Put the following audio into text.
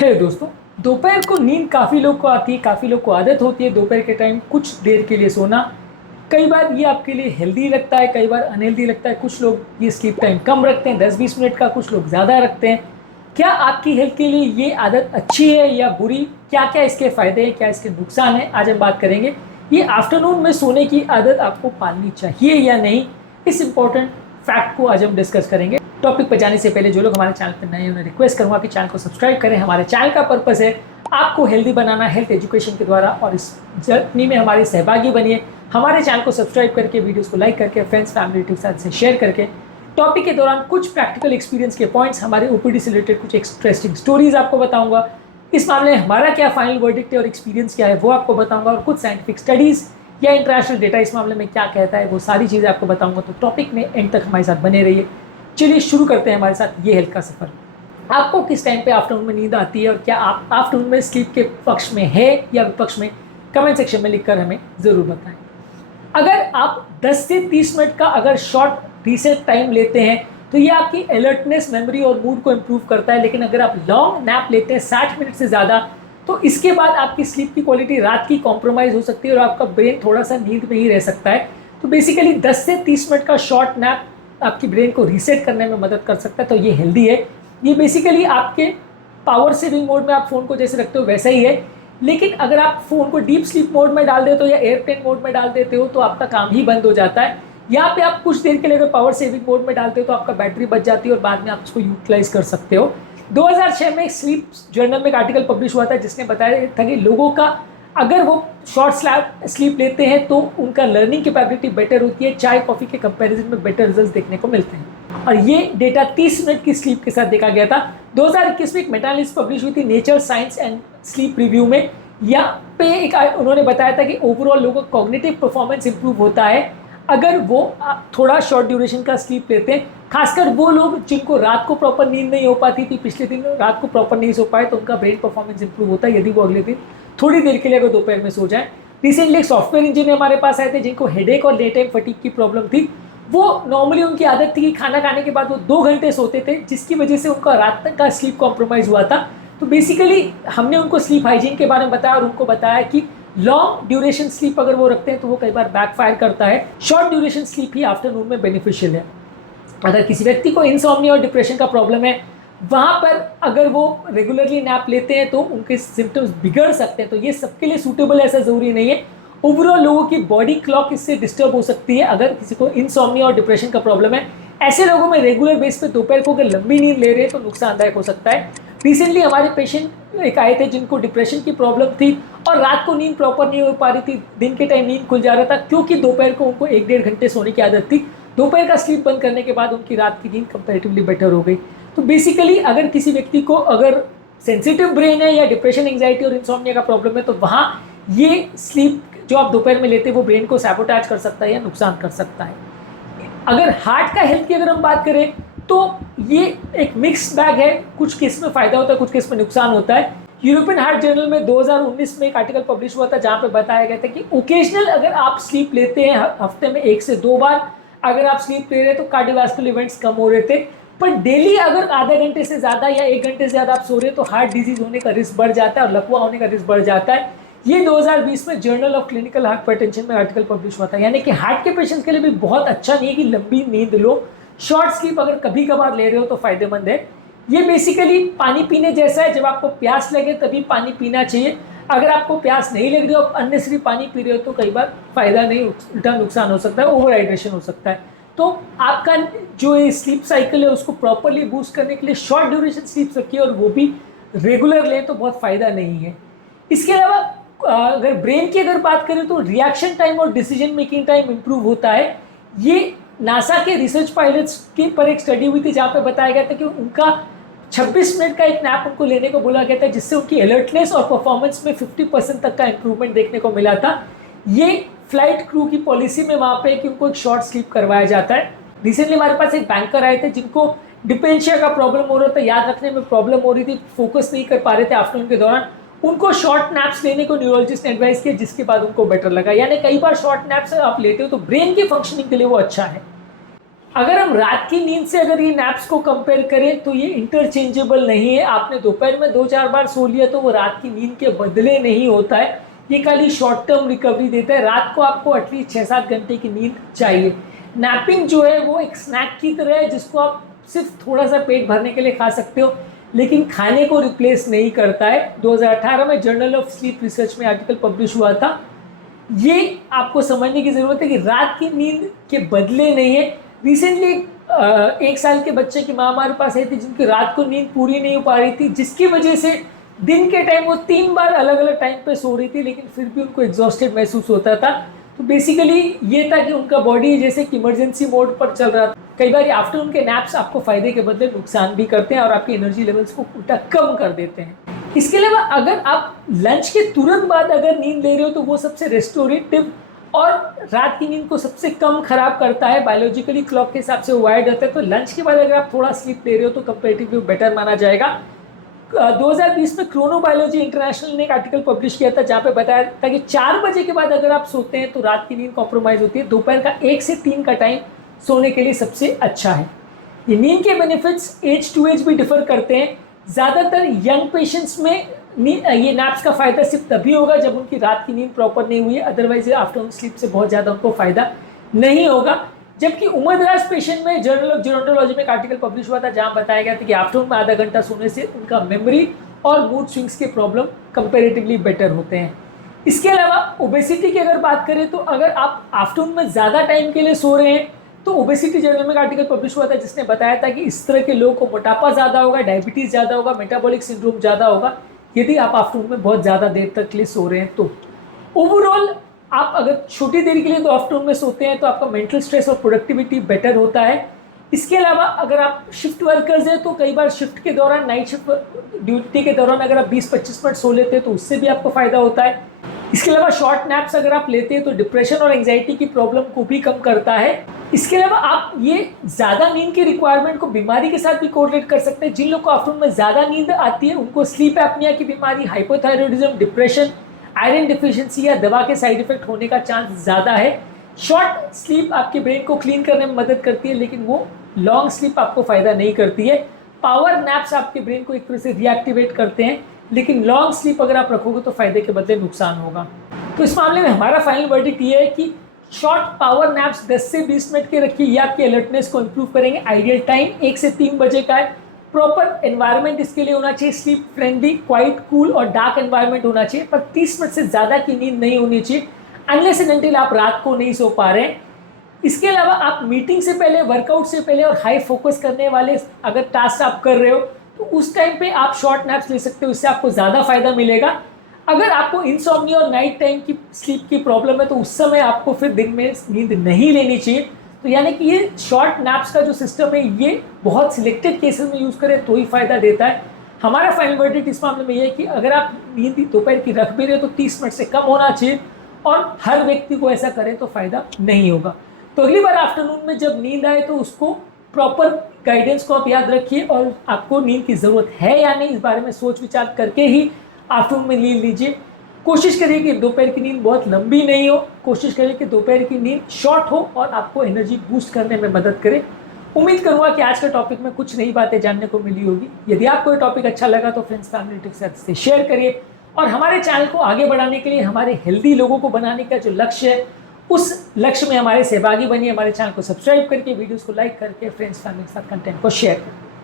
है दोस्तों। दोपहर को नींद काफ़ी लोग को आती है, काफ़ी लोग को आदत होती है दोपहर के टाइम कुछ देर के लिए सोना। कई बार ये आपके लिए हेल्दी लगता है, कई बार अनहेल्दी लगता है। कुछ लोग ये स्लीप टाइम कम रखते हैं 10-20 मिनट का, कुछ लोग ज़्यादा रखते हैं। क्या आपकी हेल्थ के लिए ये आदत अच्छी है या बुरी? क्या क्या इसके फ़ायदे हैं, क्या इसके नुकसान हैं, आज हम बात करेंगे। ये आफ्टरनून में सोने की आदत आपको पालनी चाहिए या नहीं, इस इंपॉर्टेंट फैक्ट को आज हम डिस्कस करेंगे। टॉपिक पर जाने से पहले जो लोग हमारे चैनल पर नए हैं उन्हें रिक्वेस्ट करूंगा कि चैनल को सब्सक्राइब करें। हमारे चैनल का पर्पस है आपको हेल्दी बनाना, हेल्थ एजुकेशन के द्वारा, और इस जर्नी में हमारे सहभागी बनिए। हमारे चैनल को सब्सक्राइब करके, वीडियोस को लाइक करके, फ्रेंड्स फैमिली के साथ से शेयर करके। टॉपिक के दौरान कुछ प्रैक्टिकल एक्सपीरियंस के पॉइंट्स, हमारे ओपीडी से रिलेटेड कुछ इंटरेस्टिंग स्टोरीज आपको बताऊंगा। इस मामले में हमारा क्या फाइनल वर्डिक्ट है और एक्सपीरियंस क्या है वो आपको बताऊंगा, और कुछ साइंटिफिक स्टडीज या इंटरनेशनल डेटा इस मामले में क्या कहता है वो सारी चीज़ें आपको बताऊंगा। तो टॉपिक में एंड तक हमारे साथ बने रहिए। चलिए शुरू करते हैं हमारे साथ ये हेल्थ का सफ़र। आपको किस टाइम पे आफ्टरनून में नींद आती है और क्या आप आफ्टरनून में स्लीप के पक्ष में है या विपक्ष में, कमेंट सेक्शन में लिखकर हमें ज़रूर बताएं। अगर आप 10 से 30 मिनट का अगर शॉर्ट रीसेट टाइम लेते हैं तो ये आपकी अलर्टनेस, मेमोरी और मूड को इम्प्रूव करता है। लेकिन अगर आप लॉन्ग नैप लेते हैं 60 मिनट से ज़्यादा, तो इसके बाद आपकी स्लीप की क्वालिटी रात की कॉम्प्रोमाइज़ हो सकती है और आपका ब्रेन थोड़ा सा नींद में ही रह सकता है। तो बेसिकली 10 से 30 मिनट का शॉर्ट नैप आपकी ब्रेन को रीसेट करने में मदद कर सकता है, तो ये हेल्दी है। ये बेसिकली आपके पावर सेविंग मोड में आप फ़ोन को जैसे रखते हो वैसा ही है। लेकिन अगर आप फ़ोन को डीप स्लीप मोड में डाल देते हो या एयरप्लेन मोड में डाल देते हो तो आपका काम ही बंद हो जाता है। यहाँ पे आप कुछ देर के लिए अगर पावर सेविंग मोड में डालते हो तो आपका बैटरी बच जाती है और बाद में आप उसको यूटिलाइज कर सकते हो। 2006 में एक स्लीप जर्नल में एक आर्टिकल पब्लिश हुआ था जिसने बताया था कि लोगों का अगर वो शॉर्ट स्लीप लेते हैं तो उनका लर्निंग कैपेबिलिटी बेटर होती है, चाय कॉफ़ी के कंपैरिजन में बेटर रिजल्ट्स देखने को मिलते हैं। और ये डेटा 30 मिनट की स्लीप के साथ देखा गया था। 2021 में एक मेटा एनालिसिस पब्लिश हुई थी nature science and sleep review में। यहाँ पे एक उन्होंने बताया था कि ओवरऑल लोगों का कॉग्निटिव परफॉर्मेंस इंप्रूव होता है अगर वो थोड़ा शॉर्ट ड्यूरेशन का स्लीप लेते हैं। खासकर वो लोग जिनको रात को प्रॉपर नींद नहीं हो पाती थी, पिछले दिन रात को प्रॉपर नहीं सो पाए, तो उनका ब्रेन परफॉर्मेंस इंप्रूव होता है यदि वो अगले दिन थोड़ी देर के लिए अगर दोपहर में सो जाए। रिसेंटली एक सॉफ्टवेयर इंजीनियर हमारे पास आए थे जिनको हेडेक और लेट टाइम फटीग की प्रॉब्लम थी। वो नॉर्मली उनकी आदत थी कि खाना खाने के बाद वो 2 घंटे सोते थे, जिसकी वजह से उनका रात तक का स्लीप कॉम्प्रोमाइज़ हुआ था। तो बेसिकली हमने उनको स्लीप हाइजीन के बारे में बताया और उनको बताया कि लॉन्ग ड्यूरेशन स्लीप अगर वो रखते हैं तो वो कई बार बैकफायर करता है। शॉर्ट ड्यूरेशन स्लीप ही आफ्टरनून में बेनिफिशियल है। अगर किसी व्यक्ति को इंसोम्निया और डिप्रेशन का प्रॉब्लम है, वहाँ पर अगर वो रेगुलरली नैप लेते हैं तो उनके सिम्टम्स बिगड़ सकते हैं। तो ये सबके लिए सूटेबल ऐसा ज़रूरी नहीं है। ओवरऑल लोगों की बॉडी क्लॉक इससे डिस्टर्ब हो सकती है। अगर किसी को इंसोम्निया और डिप्रेशन का प्रॉब्लम है, ऐसे लोगों में रेगुलर बेस पे दोपहर को अगर लंबी नींद ले रहे हैं तो नुकसानदायक हो सकता है। रिसेंटली हमारे पेशेंट एक आए थे जिनको डिप्रेशन की प्रॉब्लम थी और रात को नींद प्रॉपर नहीं हो पा रही थी, दिन के टाइम नींद खुल जा रहा था क्योंकि दोपहर को उनको 1-1.5 घंटे सोने की आदत थी। दोपहर का स्लीप बंद करने के बाद उनकी रात की नींद कंपैरेटिवली बेटर हो गई। तो बेसिकली अगर किसी व्यक्ति को अगर सेंसिटिव ब्रेन है या डिप्रेशन, एंग्जाइटी और इंसोम्निया का प्रॉब्लम है तो वहाँ ये स्लीप जो आप दोपहर में लेते हैं वो ब्रेन को सैबोटाज कर सकता है या नुकसान कर सकता है। अगर हार्ट का हेल्थ की अगर हम बात करें तो ये एक मिक्स बैग है। कुछ केस में फ़ायदा होता है, कुछ केस में नुकसान होता है। यूरोपियन हार्ट जर्नल में 2019 में एक आर्टिकल पब्लिश हुआ था जहाँ पे बताया गया था कि ओकेजनल अगर आप स्लीप लेते हैं, हफ्ते में 1 से 2 बार अगर आप स्लीप ले रहे हैं तो कार्डियोवास्कुलर इवेंट्स कम हो रहे थे। पर डेली अगर आधे घंटे से ज़्यादा या 1 घंटे से ज़्यादा आप सो रहे हैं तो हार्ट डिजीज़ होने का रिस्क बढ़ जाता है और लकवा होने का रिस्क बढ़ जाता है। ये 2020 में जर्नल ऑफ क्लिनिकल हाइपरटेंशन में आर्टिकल पब्लिश हुआ था। यानी कि हार्ट के पेशेंट्स के लिए भी बहुत अच्छा नहीं है कि लंबी नींद लो। शॉर्ट स्लीप अगर कभी कभार ले रहे हो तो फायदेमंद है। ये बेसिकली पानी पीने जैसा है, जब आपको प्यास लगे तभी पानी पीना चाहिए। अगर आपको प्यास नहीं लग रही हो, अननेसेसरी पानी पी रहे हो तो कई बार फ़ायदा नहीं, उल्टा नुकसान हो सकता है, ओवर हाइड्रेशन हो सकता है। तो आपका जो ये स्लीप साइकिल है उसको प्रॉपरली बूस्ट करने के लिए शॉर्ट ड्यूरेशन स्लीप रखिए और वो भी रेगुलर लें तो बहुत फ़ायदा नहीं है। इसके अलावा अगर ब्रेन की अगर बात करें तो रिएक्शन टाइम और डिसीजन मेकिंग टाइम इंप्रूव होता है। ये नासा के रिसर्च पायलट्स के पर एक स्टडी हुई थी जहाँ पे बताया गया था कि उनका 26 मिनट का एक नैप उनको लेने को बोला गया था, जिससे उनकी अलर्टनेस और परफॉर्मेंस में 50% तक का इंप्रूवमेंट देखने को मिला था। ये फ्लाइट क्रू की पॉलिसी में वहाँ पे कि उनको एक शॉर्ट स्लीप करवाया जाता है। रिसेंटली हमारे पास एक बैंकर आए थे जिनको डिपेंशिया का प्रॉब्लम हो रहा था, याद रखने में प्रॉब्लम हो रही थी, फोकस नहीं कर पा रहे थे आफ्टरनून के दौरान। उनको शॉर्ट नैप्स लेने को न्यूरोलॉजिस्ट ने एडवाइस किया, जिसके बाद उनको बेटर लगा। यानी कई बार शॉर्ट नैप्स आप लेते हो तो ब्रेन की फंक्शनिंग के लिए वो अच्छा है। अगर हम रात की नींद से अगर ये नैप्स को कंपेयर करें तो ये इंटरचेंजेबल नहीं है। आपने दोपहर में 2-4 बार सो लिया तो वो रात की नींद के बदले नहीं होता है, ये खाली शॉर्ट टर्म रिकवरी देता है। रात को आपको एटलीस्ट 6-7 घंटे की नींद चाहिए। नैपिंग जो है वो एक स्नैक की तरह है जिसको आप सिर्फ थोड़ा सा पेट भरने के लिए खा सकते हो, लेकिन खाने को रिप्लेस नहीं करता है। 2018 में जर्नल ऑफ स्लीप रिसर्च में आर्टिकल पब्लिश हुआ था। ये आपको समझने की ज़रूरत है कि रात की नींद के बदले नहीं है। रिसेंटली 1 साल के बच्चे की माँ हमारे पास आई थी जिनकी रात को नींद पूरी नहीं हो पा रही थी, जिसकी वजह से दिन के टाइम वो 3 बार अलग अलग टाइम पे सो रही थी, लेकिन फिर भी उनको एग्जॉस्टेड महसूस होता था। तो बेसिकली ये था कि उनका बॉडी जैसे कि इमरजेंसी मोड पर चल रहा था। कई बार आफ्टरनून के नैप्स आपको फायदे के बदले नुकसान भी करते हैं और आपकी एनर्जी लेवल्स को उल्टा कम कर देते हैं। इसके अलावा अगर आप लंच के तुरंत बाद अगर नींद ले रहे हो तो वो सबसे रेस्टोरेटिव और रात की नींद को सबसे कम खराब करता है। बायोलॉजिकली क्लॉक के हिसाब से वो वायर्ड होता है, तो लंच के बाद अगर आप थोड़ा स्लीप ले रहे हो तो कंपेरेटिवली बेटर माना जाएगा। 2020 में क्रोनोबायोलॉजी इंटरनेशनल ने एक आर्टिकल पब्लिश किया था जहाँ पे बताया था कि 4 बजे के बाद अगर आप सोते हैं तो रात की नींद कॉम्प्रोमाइज़ होती है। दोपहर का 1 से 3 का टाइम सोने के लिए सबसे अच्छा है। ये नींद के बेनिफिट्स एज टू एज भी डिफर करते हैं। ज़्यादातर यंग पेशेंट्स में ये नैप्स का फ़ायदा सिर्फ तभी होगा जब उनकी रात की नींद प्रॉपर नहीं हुई है, अदरवाइज आफ्टरनून स्लीप से बहुत ज़्यादा उनको फ़ायदा नहीं होगा। जबकि उम्रदराज पेशेंट में जर्नल ऑफ जेरोंटोलॉजी में एक आर्टिकल पब्लिश हुआ था जहां बताया गया था कि आफ्टरनून में आधा घंटा सोने से उनका मेमोरी और मूड स्विंग्स के प्रॉब्लम कंपैरेटिवली बेटर होते हैं। इसके अलावा ओबेसिटी की अगर बात करें तो अगर आप आफ्टरनून में ज़्यादा टाइम के लिए सो रहे हैं तो ओबेसिटी जर्नल में एक आर्टिकल पब्लिश हुआ था जिसने बताया था कि इस तरह के लोगों को मोटापा ज़्यादा होगा, डायबिटीज़ ज़्यादा होगा, मेटाबॉलिक सिंड्रोम ज़्यादा होगा यदि आप आफ्टरनून में बहुत ज़्यादा देर तक के लिए सो रहे हैं। तो ओवरऑल आप अगर छोटी देर के लिए तो आफ्टरनून में सोते हैं तो आपका मेंटल स्ट्रेस और प्रोडक्टिविटी बेटर होता है। इसके अलावा अगर आप शिफ्ट वर्कर्स हैं तो कई बार शिफ्ट के दौरान, नाइट शिफ्ट ड्यूटी के दौरान अगर आप 20-25 मिनट सो लेते हैं तो उससे भी आपको फ़ायदा होता है। इसके अलावा शॉर्ट नैप्स अगर आप लेते हैं तो डिप्रेशन और एंग्जाइटी की प्रॉब्लम को भी कम करता है। इसके अलावा आप ये ज़्यादा नींद की रिक्वायरमेंट को बीमारी के साथ भी कोरिलेट कर सकते हैं। जिन लोग को आफ्टरनून में ज़्यादा नींद आती है उनको स्लीप एपनिया की बीमारी, हाइपोथायरॉयडिज्म, डिप्रेशन, आयरन डिफिशिएंसी या दवा के साइड इफेक्ट होने का चांस ज़्यादा है। शॉर्ट स्लीप आपके ब्रेन को क्लीन करने में मदद करती है, लेकिन वो लॉन्ग स्लीप आपको फ़ायदा नहीं करती है। पावर नैप्स आपके ब्रेन को एक तरह से रीएक्टिवेट करते हैं, लेकिन लॉन्ग स्लीप अगर आप रखोगे तो फ़ायदे के बदले नुकसान होगा। तो इस मामले में हमारा फाइनल वर्डिक्ट ये है कि शॉर्ट पावर नैप्स 10 से 20 मिनट के रखिए, ये आपकी अलर्टनेस को इम्प्रूव करेंगे। आइडियल टाइम 1 से 3 बजे का है। प्रॉपर एनवायरनमेंट इसके लिए होना चाहिए, स्लीप फ्रेंडली, क्वाइट, कूल और डार्क एनवायरनमेंट होना चाहिए, पर 30 मिनट से ज़्यादा की नींद नहीं होनी चाहिए अनलेस एंड अनटिल आप रात को नहीं सो पा रहे हैं। इसके अलावा आप मीटिंग से पहले, वर्कआउट से पहले और हाई फोकस करने वाले अगर टास्क आप कर रहे हो तो उस टाइम पे आप शॉर्ट नैप्स ले सकते हो, इससे आपको ज़्यादा फायदा मिलेगा। अगर आपको इंसोम्निया और नाइट टाइम की स्लीप की प्रॉब्लम है तो उस समय आपको फिर दिन में नींद नहीं लेनी चाहिए। तो यानी कि ये शॉर्ट नैप्स का जो सिस्टम है ये बहुत सिलेक्टेड केसेस में यूज़ करें तो ही फ़ायदा देता है। हमारा फाइनल वर्डिक्ट इस मामले में ये है कि अगर आप नींद दोपहर की रख भी रहे हो तो 30 मिनट से कम होना चाहिए और हर व्यक्ति को ऐसा करें तो फ़ायदा नहीं होगा। तो अगली बार आफ्टरनून में जब नींद आए तो उसको प्रॉपर गाइडेंस को आप याद रखिए और आपको नींद की ज़रूरत है या नहीं इस बारे में सोच विचार करके ही आफ्टरनून में नींद लीजिए। कोशिश करिए कि दोपहर की नींद बहुत लंबी नहीं हो, कोशिश करिए कि दोपहर की नींद शॉर्ट हो और आपको एनर्जी बूस्ट करने में मदद करे। उम्मीद करूंगा कि आज के टॉपिक में कुछ नई बातें जानने को मिली होगी। यदि आपको ये टॉपिक अच्छा लगा तो फ्रेंड्स, फैमिली, रिलेटिव्स के साथ शेयर करिए और हमारे चैनल को आगे बढ़ाने के लिए, हमारे हेल्दी लोगों को बनाने का जो लक्ष्य है उस लक्ष्य में हमारे सहभागी बनिए। हमारे चैनल को सब्सक्राइब करके, वीडियोज़ को लाइक करके फ्रेंड्स, फैमिली के साथ कंटेंट को शेयर करें।